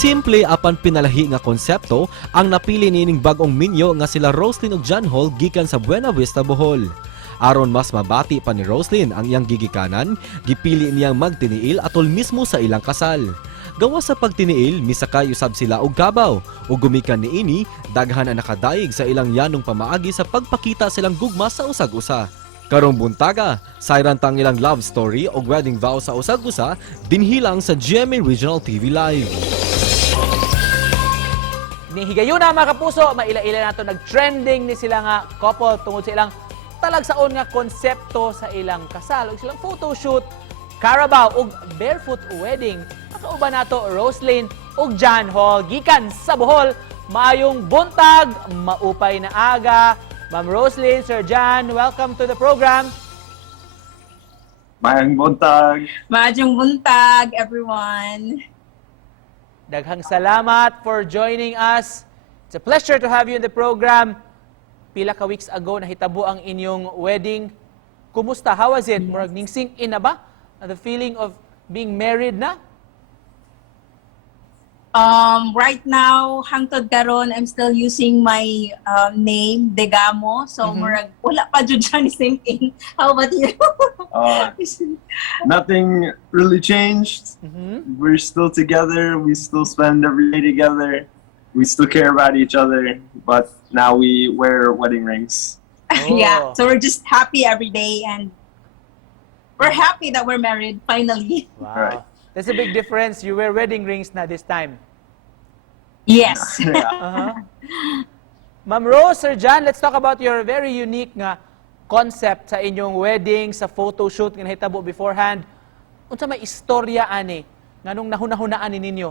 Simple apan pinalahi nga konsepto ang napili nining bag-ong minyo nga sila Roslyn ug John Hall gikan sa Buena Vista, Bohol. Aron mas mabati pa ni Roslyn ang iyang gigikanan, gipili niyang magtiniil atol mismo sa ilang kasal. Gawas sa pagtiniil, misakay usab sila og kabaw ug gumikan niini daghan ang nakadaig sa ilang yanong pamaagi sa pagpakita silang gugma sa usag-usa. Karong buntaga, sayrantang ilang love story o wedding vow sa usag-usa dinhilang sa GMA Regional TV Live. Ni higayuna mga kapuso, maila-ila nato nag-trending ni sila nga couple tungod sa ilang talagsaon nga konsepto sa ilang kasal ug silang photoshoot, Carabao ug barefoot wedding. Nakauban nato Roslyn ug John Hall gikan sa Bohol. Maayong buntag, maupay na aga. Ma'am Roslyn, Sir John, welcome to the program. Maayong buntag. Maayong buntag, everyone. Daghang salamat for joining us. It's a pleasure to have you in the program. Pila ka weeks ago nahitabo ang inyong wedding. Kumusta? How was it? Murag ning sink in na ba? The feeling of being married na? Right now, hangtod karon, I'm still using my name, Degamo. So, murag wala pa jud siya ni sink in. How about you? Nothing really changed. We're still together. We still spend every day together. We still care about each other. But now we wear wedding rings. Yeah, so we're just happy every day. And we're happy that we're married, finally. Wow. Right. That's a big difference. You wear wedding rings na this time. Yes. Ma'am Rose, Sir John, let's talk about your very unique nga concept sa inyong wedding, sa photo shoot nga nahitabo beforehand. Unsa may istorya ani nga nung nahuna-hunaan ninyo?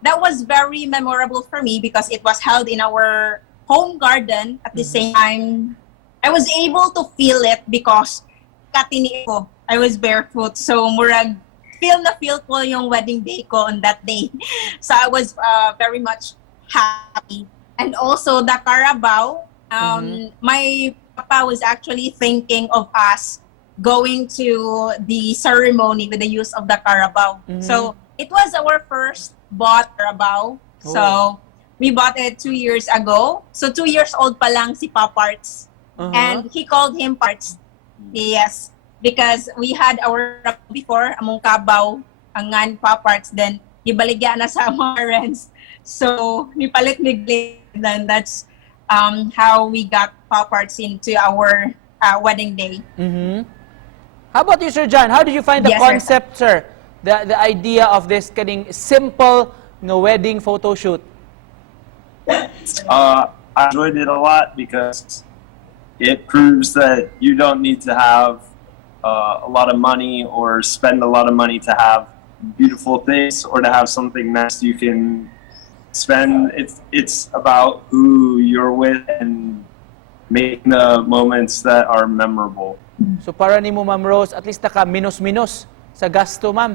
That was very memorable for me because it was held in our home garden. At the same time, I was able to feel it because katini ko. I was barefoot. So, murag feel ko yung wedding day ko on that day. So, I was very much happy. And also, the Carabao, my papa was actually thinking of us going to the ceremony with the use of the Carabao. So, it was our first bought Carabao. So, we bought it 2 years ago. So, 2 years old pa lang si Paparts. And he called him Parts. Yes. Because we had our before, among kabaw, angan Paparts, then ibaligya na sa mga parents. So, nipalit bigli. Then that's how we got Paparts into our wedding day. How about you, Sir John? How did you find the Yes, concept, sir? The idea of this kidding simple no wedding photo shoot? I enjoyed it a lot because it proves that you don't need to have a lot of money or spend a lot of money to have beautiful things or to have something nice you can spend. It's about who you're with and making the moments that are memorable. So para ni mo, Ma'am Rose, at least naka minus-minus sa gasto, ma'am.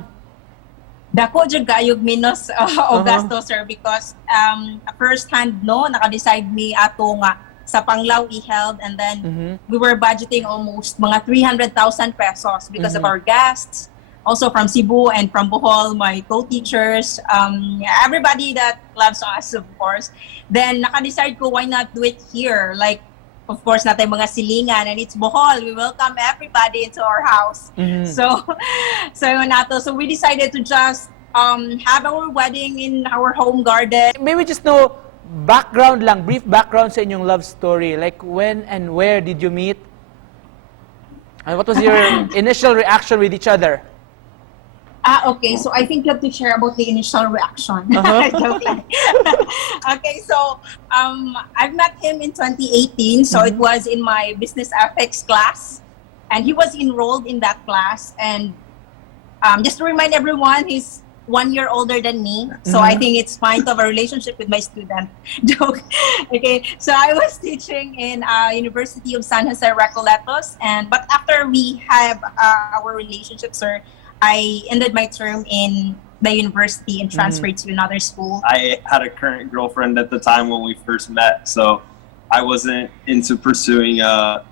Dako jud kayog minus o gasto, sir, because first hand naka-decide mi ato nga sa Panglao i-held, and then we were budgeting almost mga 300,000 pesos because of our guests, also from Cebu and from Bohol, my co-teachers, everybody that loves us, of course. Then naka-decide ko, why not do it here? Like, of course, natin mga silingan, and it's Bohol. We welcome everybody into our house. So we decided to just have our wedding in our home garden. Maybe just know background lang, brief background sa inyong love story. Like when and where did you meet? And what was your initial reaction with each other? Okay, so I think you have to share about the initial reaction. Joking. Okay, so I've met him in 2018, so it was in my business ethics class, and he was enrolled in that class. And just to remind everyone, he's 1 year older than me, so I think it's fine to have a relationship with my student. Joke. Okay, so I was teaching in University of San Jose Recoletos, but after we have our relationship, sir, I ended my term in the university and transferred to another school. I had a current girlfriend at the time when we first met, so I wasn't into pursuing a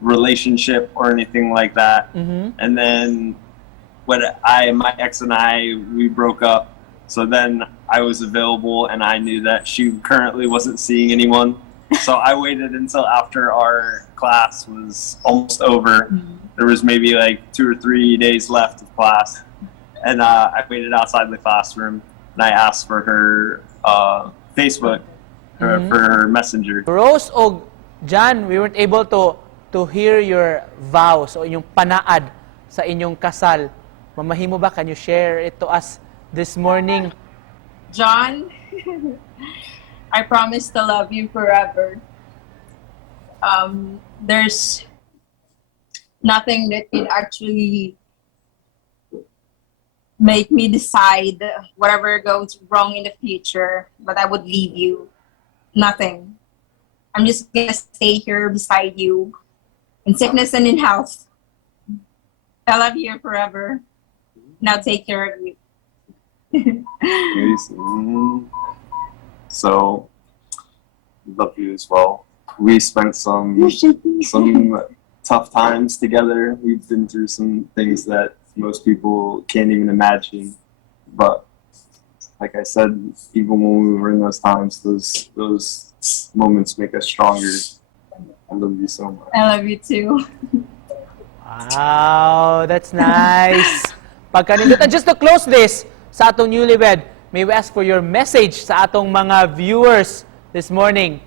relationship or anything like that. And then when my ex and I, we broke up So then I was available, and I knew that she currently wasn't seeing anyone. So I waited until after our class was almost over. There was maybe like 2 or 3 days left of class. And I waited outside the classroom, and I asked for her Facebook, for her messenger. Rose o John, we weren't able to hear your vows o inyong panaad sa inyong kasal. Mamahimo ba? Can you share it to us this morning? John, I promise to love you forever. There's nothing that can actually make me decide whatever goes wrong in the future, but I would leave you. Nothing. I'm just gonna stay here beside you in sickness and in health. I love you forever. Now take care of you. So, love you as well. We spent some tough times together. We've been through some things that most people can't even imagine. But like I said, even when we were in those times, those moments make us stronger. I love you so much. I love you too. Wow, that's nice. Pagkanindot. And just to close this, sa atong newlywed, may we ask for your message sa atong mga viewers this morning.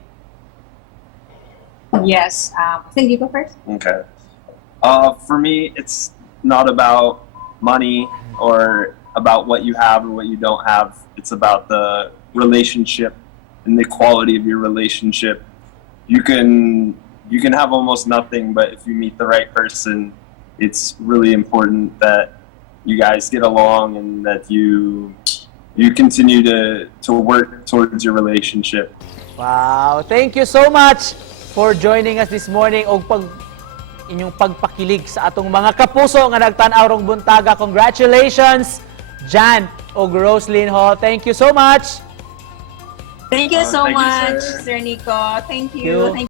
Yes. I think you go first. Okay. For me, it's not about money or about what you have or what you don't have. It's about the relationship and the quality of your relationship. You can have almost nothing, but if you meet the right person, it's really important that you guys get along and that you continue to work towards your relationship. Wow, thank you so much for joining us this morning o inyong pagpakilig sa atong mga kapuso nga nagtan-aw rong buntaga. Congratulations, Jan o Roslyn Hall. Thank you so much. Thank you so thank you, much, sir. Sir Nico. Thank you. you. Thank